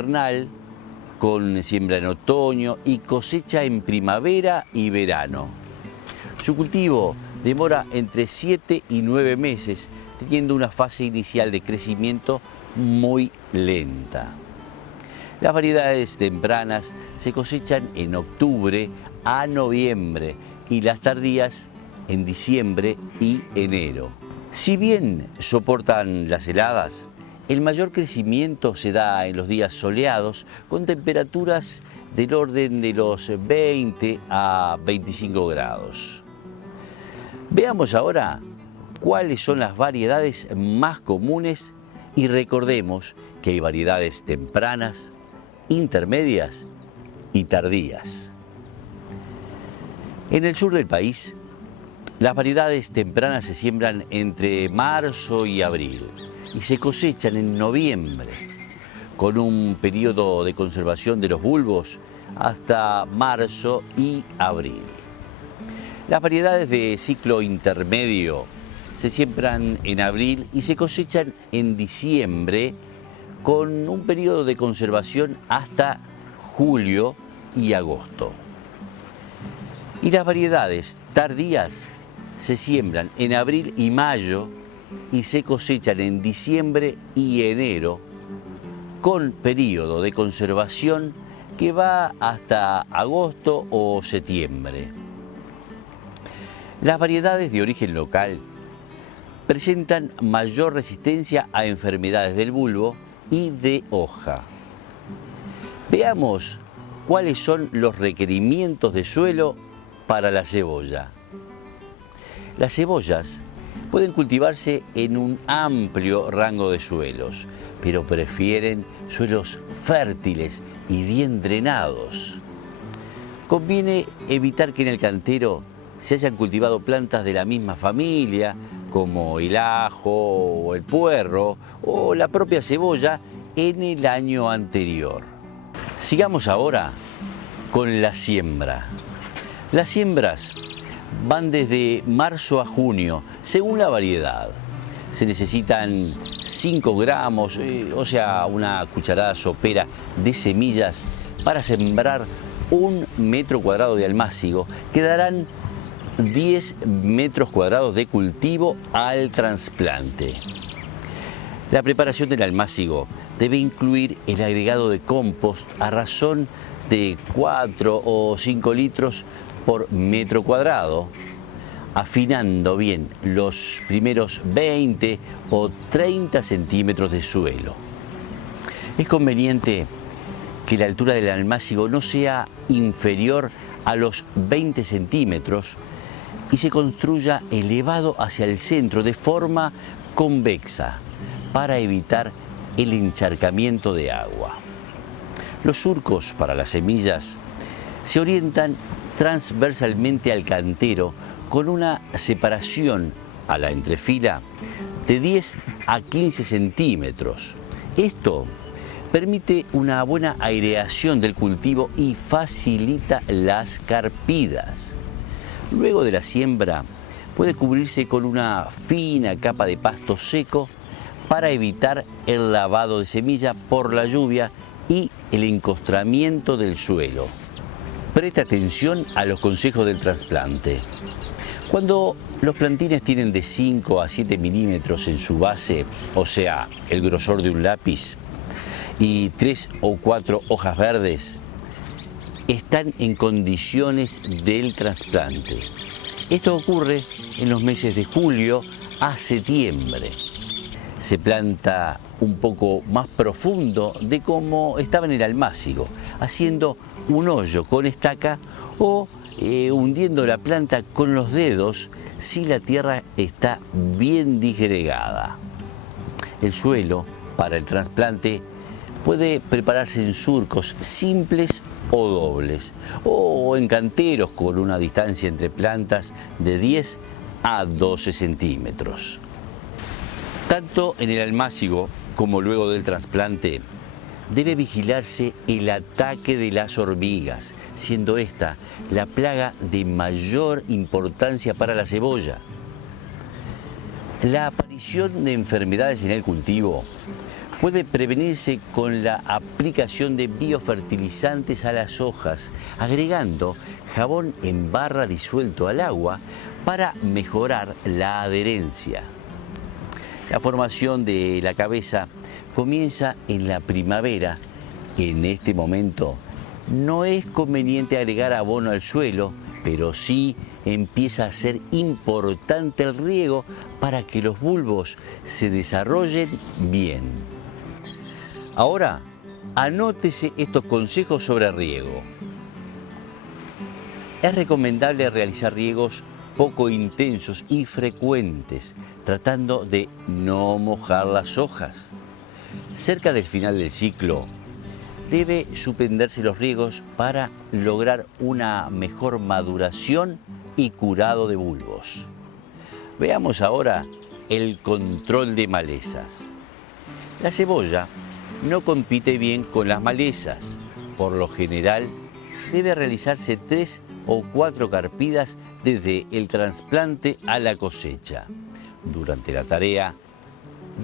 Invernal, con siembra en otoño y cosecha en primavera y verano. Su cultivo demora entre 7 y 9 meses, teniendo una fase inicial de crecimiento muy lenta. Las variedades tempranas se cosechan en octubre a noviembre y las tardías en diciembre y enero. Si bien soportan las heladas, el mayor crecimiento se da en los días soleados, con temperaturas del orden de los 20 a 25 grados. Veamos ahora cuáles son las variedades más comunes y recordemos que hay variedades tempranas, intermedias y tardías. En el sur del país, las variedades tempranas se siembran entre marzo y abril y se cosechan en noviembre, con un periodo de conservación de los bulbos hasta marzo y abril. Las variedades de ciclo intermedio se siembran en abril y se cosechan en diciembre, con un periodo de conservación hasta julio y agosto. Y las variedades tardías se siembran en abril y mayo y se cosechan en diciembre y enero, con periodo de conservación que va hasta agosto o septiembre. Las variedades de origen local presentan mayor resistencia a enfermedades del bulbo y de hoja. Veamos cuáles son los requerimientos de suelo para la cebolla. Las cebollas pueden cultivarse en un amplio rango de suelos, pero prefieren suelos fértiles y bien drenados. Conviene evitar que en el cantero se hayan cultivado plantas de la misma familia, como el ajo o el puerro o la propia cebolla en el año anterior. Sigamos ahora con la siembra. Las siembras van desde marzo a junio, según la variedad. Se necesitan 5 gramos, o sea, una cucharada sopera de semillas para sembrar 1 metro cuadrado de almácigo, que darán 10 metros cuadrados de cultivo al trasplante. La preparación del almácigo debe incluir el agregado de compost a razón de 4 o 5 litros por metro cuadrado, afinando bien los primeros 20 o 30 centímetros de suelo. Es conveniente que la altura del almácigo no sea inferior a los 20 centímetros y se construya elevado hacia el centro de forma convexa para evitar el encharcamiento de agua. Los surcos para las semillas se orientan transversalmente al cantero con una separación a la entrefila de 10 a 15 centímetros. Esto permite una buena aireación del cultivo y facilita las carpidas. Luego de la siembra puede cubrirse con una fina capa de pasto seco para evitar el lavado de semilla por la lluvia y el encostramiento del suelo. Presta atención a los consejos del trasplante. Cuando los plantines tienen de 5 a 7 milímetros en su base, o sea, el grosor de un lápiz, y 3 o 4 hojas verdes, están en condiciones del trasplante. Esto ocurre en los meses de julio a septiembre. Se planta un poco más profundo de como estaba en el almácigo, haciendo un hoyo con estaca o hundiendo la planta con los dedos si la tierra está bien disgregada. El suelo para el trasplante puede prepararse en surcos simples o dobles, o en canteros con una distancia entre plantas de 10 a 12 centímetros. Tanto en el almácigo como luego del trasplante debe vigilarse el ataque de las hormigas, siendo esta la plaga de mayor importancia para la cebolla. La aparición de enfermedades en el cultivo Puede prevenirse con la aplicación de biofertilizantes a las hojas, agregando jabón en barra disuelto al agua para mejorar la adherencia. La formación de la cabeza comienza en la primavera. En este momento no es conveniente agregar abono al suelo, pero sí empieza a ser importante el riego para que los bulbos se desarrollen bien. Ahora, anótese estos consejos sobre riego. Es recomendable realizar riegos poco intensos y frecuentes, tratando de no mojar las hojas. Cerca del final del ciclo, debe suspenderse los riegos para lograr una mejor maduración y curado de bulbos. Veamos ahora el control de malezas. La cebolla no compite bien con las malezas. Por lo general, debe realizarse 3 o 4 carpidas desde el trasplante a la cosecha. Durante la tarea,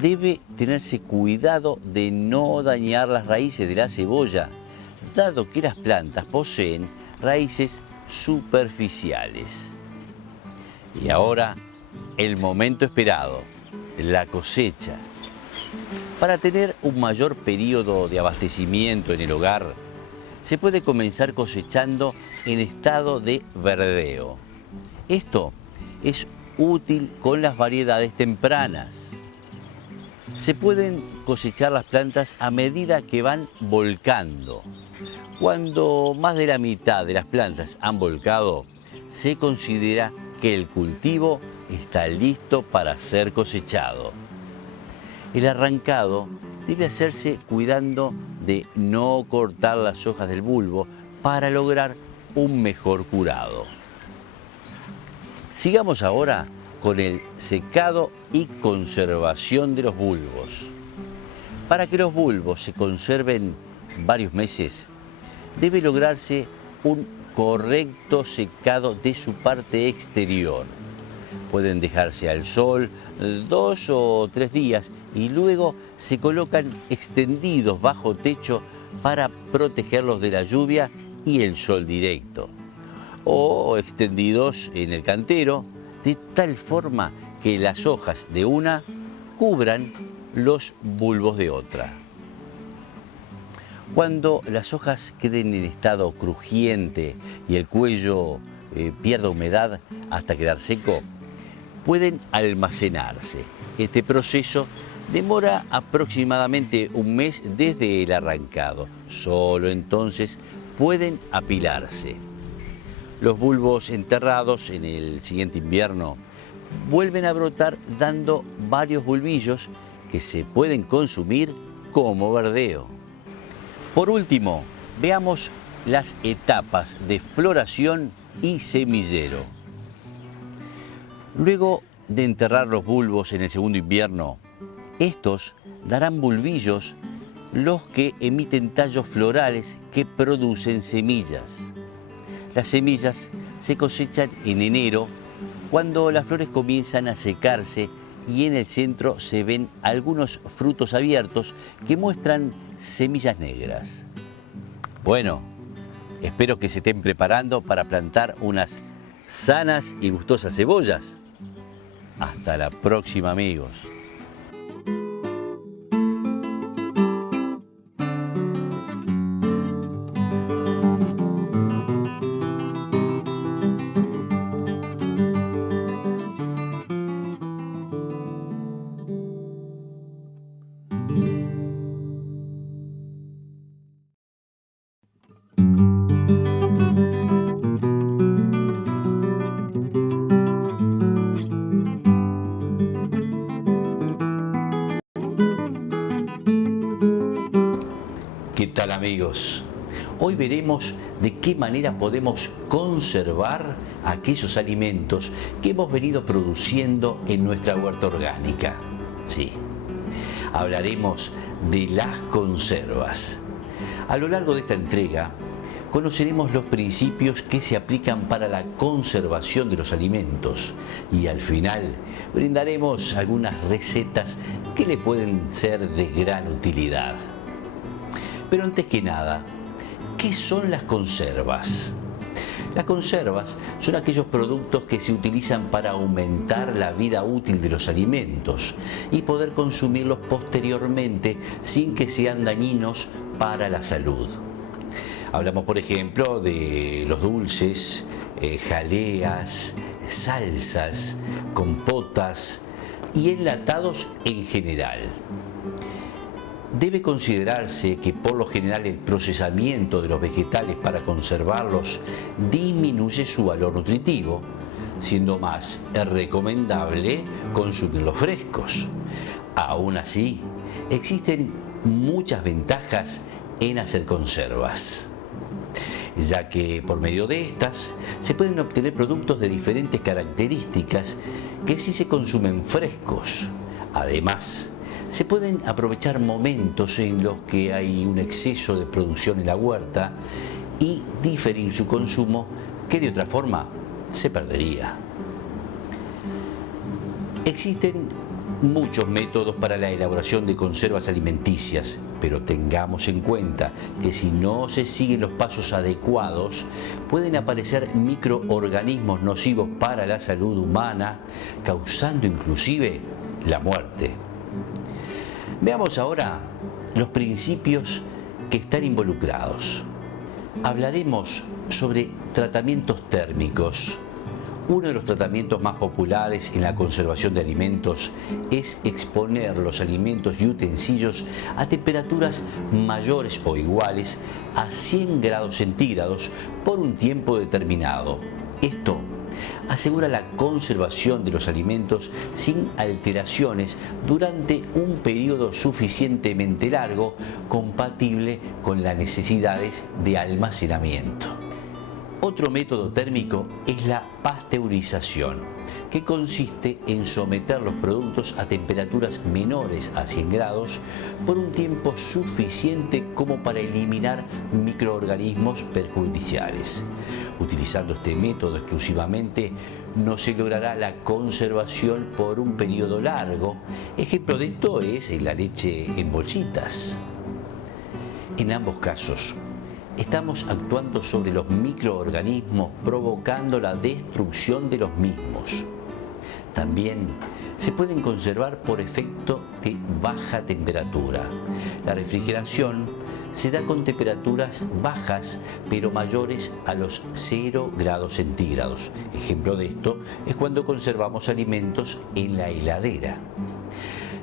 debe tenerse cuidado de no dañar las raíces de la cebolla, dado que las plantas poseen raíces superficiales. Y ahora, el momento esperado, la cosecha. Para tener un mayor periodo de abastecimiento en el hogar, se puede comenzar cosechando en estado de verdeo. Esto es útil con las variedades tempranas. Se pueden cosechar las plantas a medida que van volcando. Cuando más de la mitad de las plantas han volcado, se considera que el cultivo está listo para ser cosechado. El arrancado debe hacerse cuidando de no cortar las hojas del bulbo para lograr un mejor curado. Sigamos ahora con el secado y conservación de los bulbos. Para que los bulbos se conserven varios meses, debe lograrse un correcto secado de su parte exterior. Pueden dejarse al sol 2 o 3 días y luego se colocan extendidos bajo techo para protegerlos de la lluvia y el sol directo, o extendidos en el cantero de tal forma que las hojas de una cubran los bulbos de otra. Cuando las hojas queden en estado crujiente y el cuello pierda humedad hasta quedar seco, pueden almacenarse. Este proceso demora aproximadamente un mes desde el arrancado. Solo entonces pueden apilarse. Los bulbos enterrados en el siguiente invierno vuelven a brotar dando varios bulbillos que se pueden consumir como verdeo. Por último, veamos las etapas de floración y semillero. Luego de enterrar los bulbos en el segundo invierno, estos darán bulbillos, los que emiten tallos florales que producen semillas. Las semillas se cosechan en enero, cuando las flores comienzan a secarse y en el centro se ven algunos frutos abiertos que muestran semillas negras. Bueno, espero que se estén preparando para plantar unas sanas y gustosas cebollas. Hasta la próxima, amigos. ¿Qué tal, amigos? Hoy veremos de qué manera podemos conservar aquellos alimentos que hemos venido produciendo en nuestra huerta orgánica. Sí, hablaremos de las conservas. A lo largo de esta entrega conoceremos los principios que se aplican para la conservación de los alimentos y al final brindaremos algunas recetas que le pueden ser de gran utilidad. Pero antes que nada, ¿qué son las conservas? Las conservas son aquellos productos que se utilizan para aumentar la vida útil de los alimentos y poder consumirlos posteriormente sin que sean dañinos para la salud. Hablamos, por ejemplo, de los dulces, jaleas, salsas, compotas y enlatados en general. Debe considerarse que por lo general el procesamiento de los vegetales para conservarlos disminuye su valor nutritivo, siendo más recomendable consumirlos frescos. Aún así, existen muchas ventajas en hacer conservas, ya que por medio de estas se pueden obtener productos de diferentes características que sí se consumen frescos. Además, se pueden aprovechar momentos en los que hay un exceso de producción en la huerta y diferir su consumo que de otra forma se perdería. Existen muchos métodos para la elaboración de conservas alimenticias, pero tengamos en cuenta que si no se siguen los pasos adecuados, pueden aparecer microorganismos nocivos para la salud humana, causando inclusive la muerte. Veamos ahora los principios que están involucrados. Hablaremos sobre tratamientos térmicos. Uno de los tratamientos más populares en la conservación de alimentos es exponer los alimentos y utensilios a temperaturas mayores o iguales a 100 grados centígrados por un tiempo determinado. Esto asegura la conservación de los alimentos sin alteraciones durante un periodo suficientemente largo, compatible con las necesidades de almacenamiento. Otro método térmico es la pasteurización, que consiste en someter los productos a temperaturas menores a 100 grados por un tiempo suficiente como para eliminar microorganismos perjudiciales. Utilizando este método exclusivamente no se logrará la conservación por un periodo largo. Ejemplo de esto es la leche en bolsitas. En ambos casos, estamos actuando sobre los microorganismos, provocando la destrucción de los mismos. También se pueden conservar por efecto de baja temperatura. La refrigeración se da con temperaturas bajas pero mayores a los 0 grados centígrados. Ejemplo de esto es cuando conservamos alimentos en la heladera.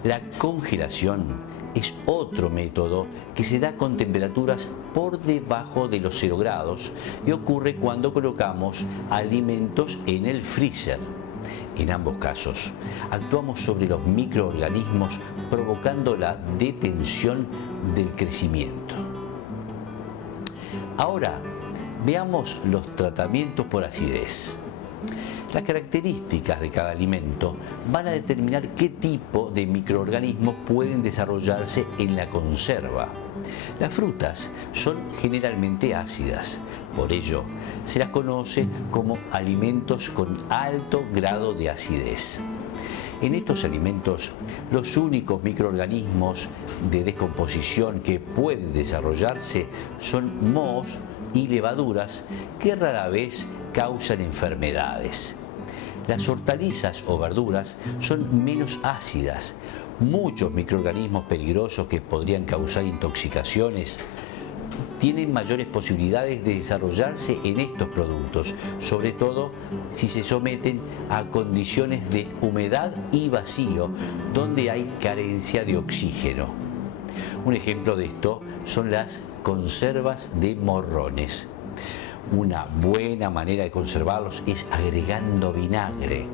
La congelación es otro método que se da con temperaturas por debajo de los 0 grados y ocurre cuando colocamos alimentos en el freezer. En ambos casos, actuamos sobre los microorganismos provocando la detención del crecimiento. Ahora, veamos los tratamientos por acidez. Las características de cada alimento van a determinar qué tipo de microorganismos pueden desarrollarse en la conserva. Las frutas son generalmente ácidas, por ello se las conoce como alimentos con alto grado de acidez. En estos alimentos, los únicos microorganismos de descomposición que pueden desarrollarse son mohos y levaduras que rara vez causan enfermedades. Las hortalizas o verduras son menos ácidas. Muchos microorganismos peligrosos que podrían causar intoxicaciones tienen mayores posibilidades de desarrollarse en estos productos, sobre todo si se someten a condiciones de humedad y vacío, donde hay carencia de oxígeno. Un ejemplo de esto son las conservas de morrones. Una buena manera de conservarlos es agregando vinagre.